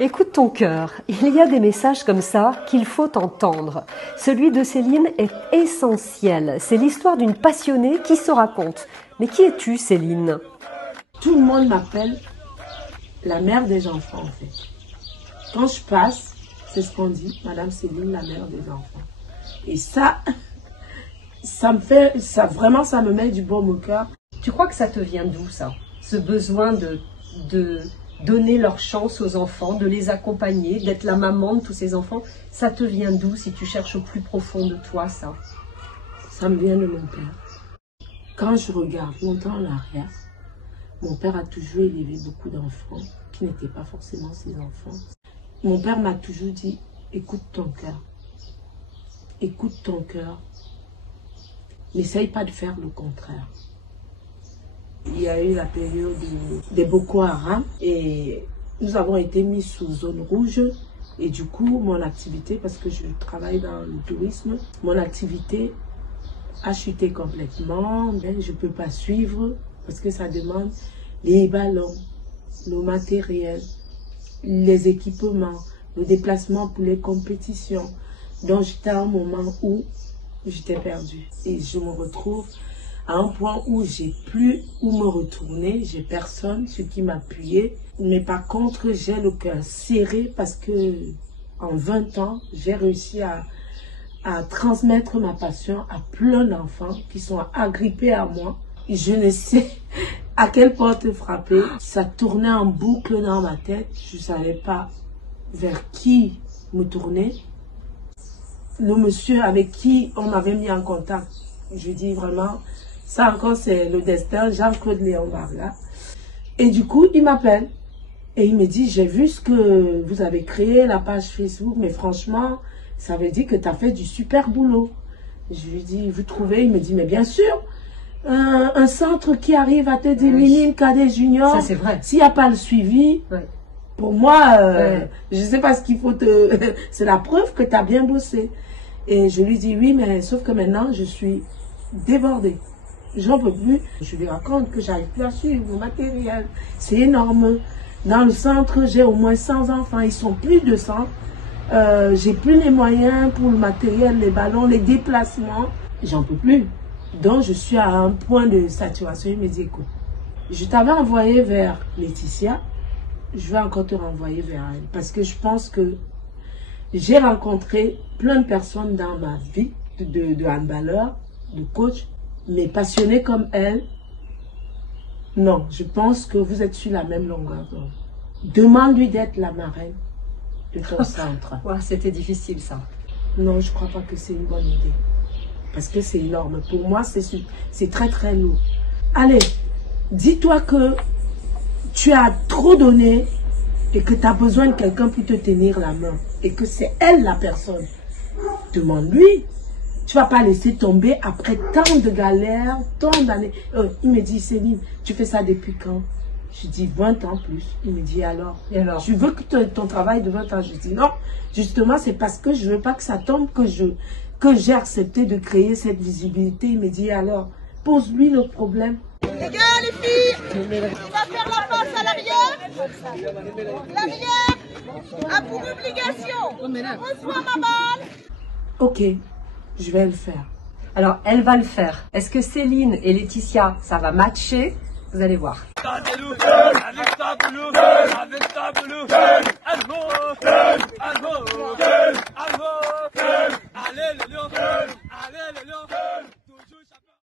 Écoute ton cœur, il y a des messages comme ça qu'il faut entendre. Celui de Céline est essentiel. C'est l'histoire d'une passionnée qui se raconte. Mais qui es-tu, Céline? Tout le monde m'appelle la mère des enfants, en fait. Quand je passe, c'est ce qu'on dit, Madame Céline, la mère des enfants. Et ça me met du baume au cœur. Tu crois que ça te vient d'où, ça? Ce besoin de donner leur chance aux enfants, de les accompagner, d'être la maman de tous ces enfants, ça te vient d'où si tu cherches au plus profond de toi, ça? Ça me vient de mon père. Quand je regarde longtemps en arrière, mon père a toujours élevé beaucoup d'enfants qui n'étaient pas forcément ses enfants. Mon père m'a toujours dit, écoute ton cœur. Écoute ton cœur. N'essaye pas de faire le contraire. Il y a eu la période des Boko Haram et nous avons été mis sous zone rouge. Et du coup, mon activité, parce que je travaille dans le tourisme, mon activité a chuté complètement. Mais je ne peux pas suivre parce que ça demande les ballons, le matériel, les équipements, le déplacement pour les compétitions. Donc j'étais à un moment où j'étais perdue. Et je me retrouve à un point où j'ai plus où me retourner, j'ai personne sur qui m'appuyer. Mais par contre, j'ai le cœur serré parce que en 20 ans, j'ai réussi à transmettre ma passion à plein d'enfants qui sont agrippés à moi. Et je ne sais à quelle porte frapper. Ça tournait en boucle dans ma tête. Je ne savais pas vers qui me tourner. Le monsieur avec qui on m'avait mis en contact, je dis vraiment, ça encore c'est le destin, Jean-Claude Léon Varga. Et du coup, il m'appelle et il me dit, j'ai vu ce que vous avez créé, la page Facebook, mais franchement, ça veut dire que tu as fait du super boulot. Je lui dis, vous trouvez? Il me dit, mais bien sûr, un centre qui arrive à te dire minime, cadet, junior, ça c'est vrai. S'il n'y a pas le suivi, pour moi, je ne sais pas ce qu'il faut te... C'est la preuve que tu as bien bossé. Et je lui dis, oui, mais sauf que maintenant, je suis débordée. J'en peux plus. Je lui raconte que j'arrive plus à suivre mon matériel. C'est énorme. Dans le centre, j'ai au moins 100 enfants. Ils sont plus de 100. J'ai plus les moyens pour le matériel, les ballons, les déplacements. J'en peux plus. Donc, je suis à un point de saturation. Il me dit, écoute, je t'avais envoyé vers Laetitia. Je vais encore te renvoyer vers elle. Parce que je pense que j'ai rencontré plein de personnes dans ma vie, de handballeurs, de coach, mais passionnés comme elle. Non, je pense que vous êtes sur la même longueur d'onde. Demande-lui d'être la marraine de ton centre. Ouais, c'était difficile ça. Non, je ne crois pas que c'est une bonne idée. Parce que c'est énorme. Pour moi, c'est très très lourd. Allez, dis-toi que tu as trop donné et que tu as besoin de quelqu'un pour te tenir la main. Et que c'est elle la personne. Demande-lui. Tu ne vas pas laisser tomber après tant de galères, tant d'années. Il me dit, Céline, tu fais ça depuis quand? Je dis 20 ans plus. Il me dit, alors? Et alors? Je veux que ton travail de 20 ans. Je dis, non, justement, c'est parce que je ne veux pas que ça tombe que j'ai accepté de créer cette visibilité. Il me dit, alors, pose-lui le problème. Les gars, les filles, il va faire la passe à l'arrière. L'arrière a pour obligation, reçoit ma balle. Ok, je vais le faire. Alors, elle va le faire. Est-ce que Céline et Laetitia, ça va matcher? Vous allez voir.